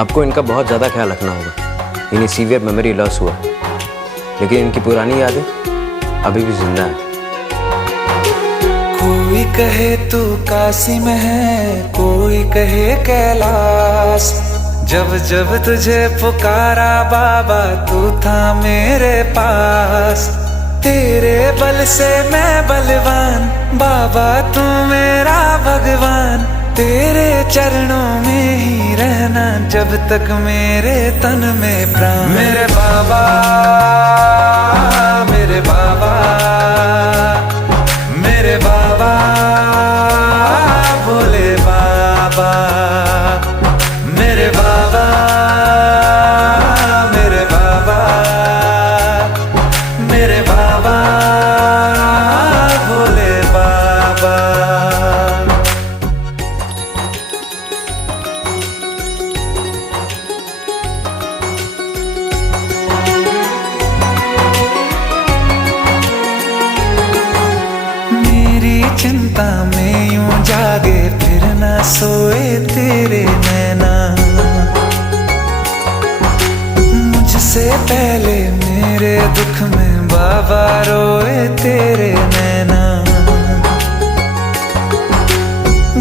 आपको इनका बहुत ज़्यादा ख्याल रखना होगा। इन्हें सीवियर मेमोरी लॉस हुआ, लेकिन इनकी पुरानी यादें अभी भी जिंदा है। कोई कहे तू काशी में है, कोई कहे कैलाश, जब जब तुझे पुकारा बाबा तू था मेरे पास। तेरे बल से मैं बलवान, बाबा तू मेरा भगवान। तेरे चरणों में ही रहना जब तक मेरे तन में प्राण। मेरे बाबा, मेरे बाबा, मेरे बाबा, भोले बाबा, मेरे बाबा, मेरे बाबा, मेरे बाबा, भोले बाबा। चिंता में यूं जागे फिर ना सोए तेरे नैना। मुझसे पहले मेरे दुख में बाबा रोए तेरे नैना।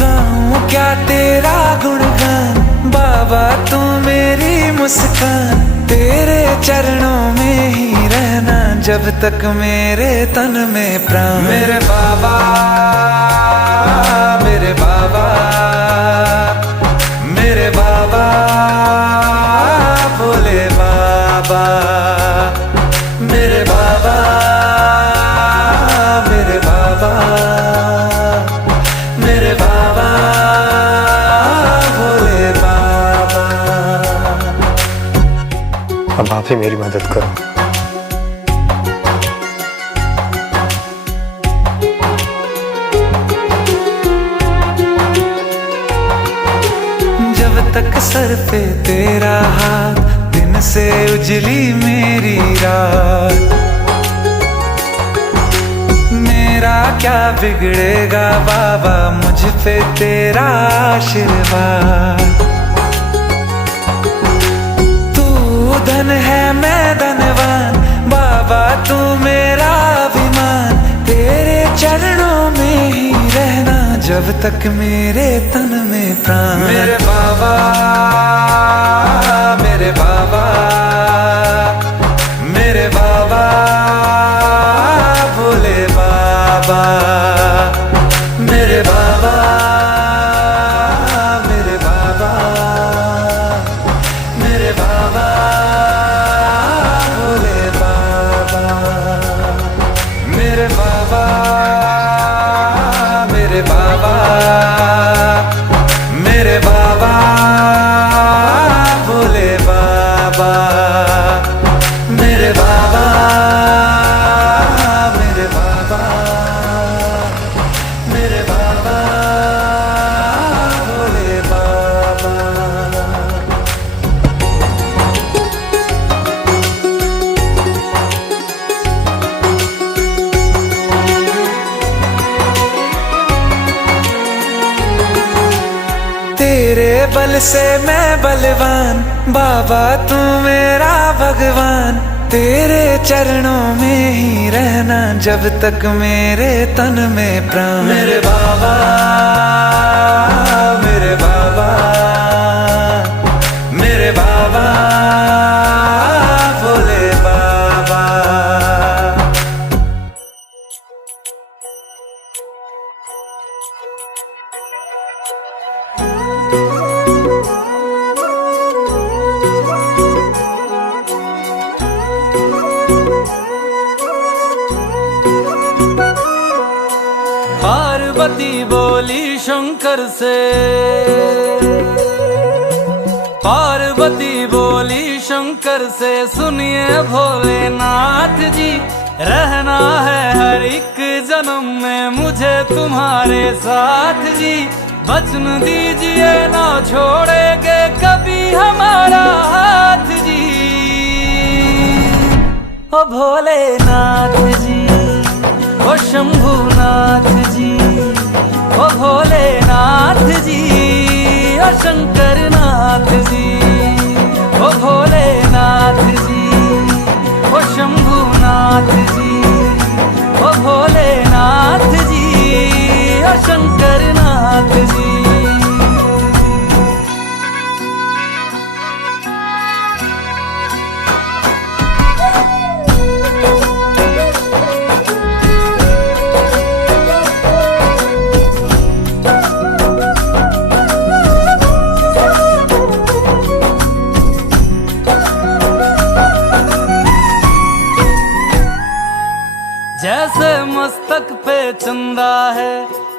गाऊं क्या तेरा गुणगान, बाबा तू मेरी मुस्कान। तेरे चरणों में ही रहना जब तक मेरे तन में प्राण। मेरे बाबा, मेरे बाबा, मेरे बाबा, भोले बाबा, मेरे बाबा, मेरे बाबा, मेरे बाबा, भोले बाबा। अब आप ही मेरी मदद करो। जब तक सर पे तेरा हाथ, दिन से उजली मेरी रात। मेरा क्या बिगड़ेगा बाबा, मुझ पे तेरा आशीर्वाद। धन है मैं धनवान, बाबा तू मेरा अभिमान। तेरे चरणों में ही रहना जब तक मेरे तन में प्राण। मेरे बाबा, मेरे बाबा, मेरे बाबा, भोले बाबा, मेरे बाबा, मेरे बाबा, मेरे बाबा, मेरे बाबा, मेरे बाबा, मेरे बाबा, भोले बाबा, मेरे बाबा, मेरे बाबा, मेरे बाबा, भोले बाबा। तेरे बल से मैं बलवान, बाबा तू मेरा भगवान। तेरे चरणों में ही रहना जब तक मेरे तन में प्राण। मेरे बाबा, मेरे बाबा, मेरे बाबा, भोले बाबा। पार्वती बोली शंकर से, पार्वती बोली शंकर से, सुनिए भोलेनाथ जी, रहना है हर एक जन्म में मुझे तुम्हारे साथ जी। वचन दीजिए ना छोड़ेंगे कभी हमारा हाथ जी। ओ भोलेनाथ जी, ओ शंभुनाथ जी, ओ भोलेनाथ जी, ओ शंकरनाथ जी। मस्तक पे चंदा है,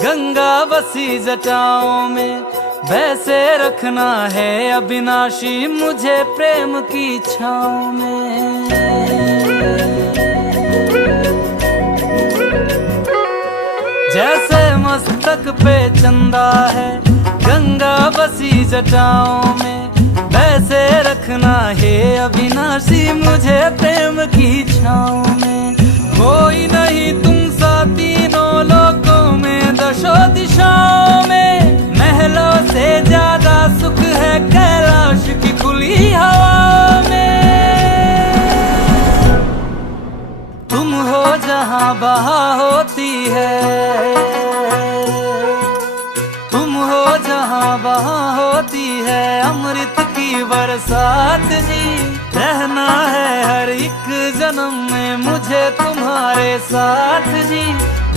गंगा बसी जटाओं में, वैसे रखना है अविनाशी मुझे प्रेम की छाँव में। जैसे मस्तक पे चंदा है, गंगा बसी जटाओं में, वैसे रखना है अविनाशी मुझे प्रेम की छाँव में। कोई नहीं तुम सा तीनों लोकों में, दशों दिशाओं में, महलों से ज्यादा सुख है कैलाश की खुली हवा में। तुम हो जहाँ बहा होती है, तुम हो जहाँ बहा होती है अमृत की बरसात जी। रहना है हर एक जन्म में मुझे तुम्हारे साथ जी।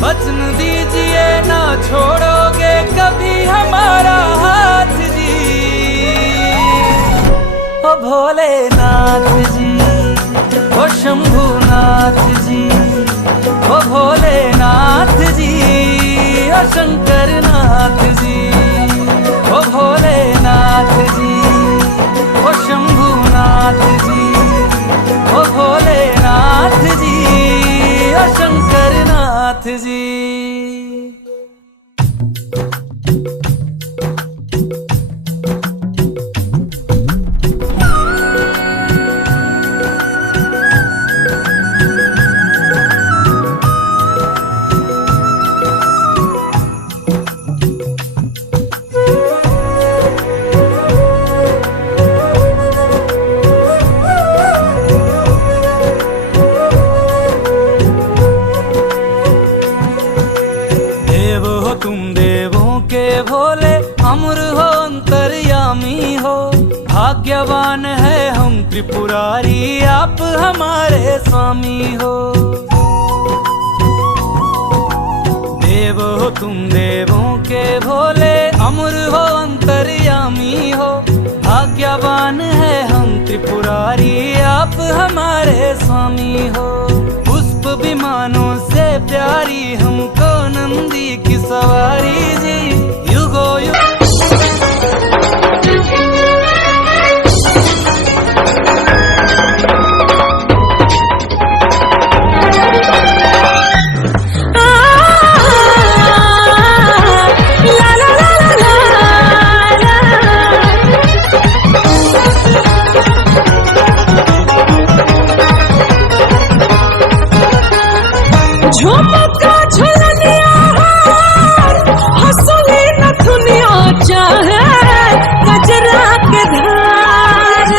वचन दीजिए ना छोड़ोगे कभी हमारा हाथ जी। ओ भोलेनाथ जी, ओ शंभुनाथ जी, ओ भोलेनाथ जी, ओ शंकरनाथ जी, ओ भोलेनाथ जी, ओ शंभुनाथ जी, ओ भोलेनाथ जी, ओ शंकरनाथ जी। भोले अमर हो अंतर्यामी हो, भाग्यवान है हम त्रिपुरारी आप हमारे स्वामी हो। देव हो तुम देवों के भोले, अमर हो अंतर्यामी हो, भाग्यवान है हम त्रिपुरारी आप हमारे स्वामी हो। पुष्प विमानों से प्यारी हमको नंदी की सवारी जी। युगो युग झुमका झुलनिया हंसली नथुनिया चाहे गजरा के धार।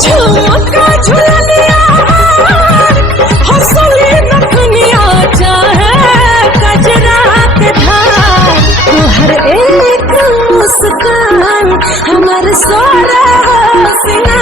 झुमका झुलनिया हंसली नथुनिया चाहे गजरा के धार। तुहर एक मुस्कान हमार सोना सिंगार।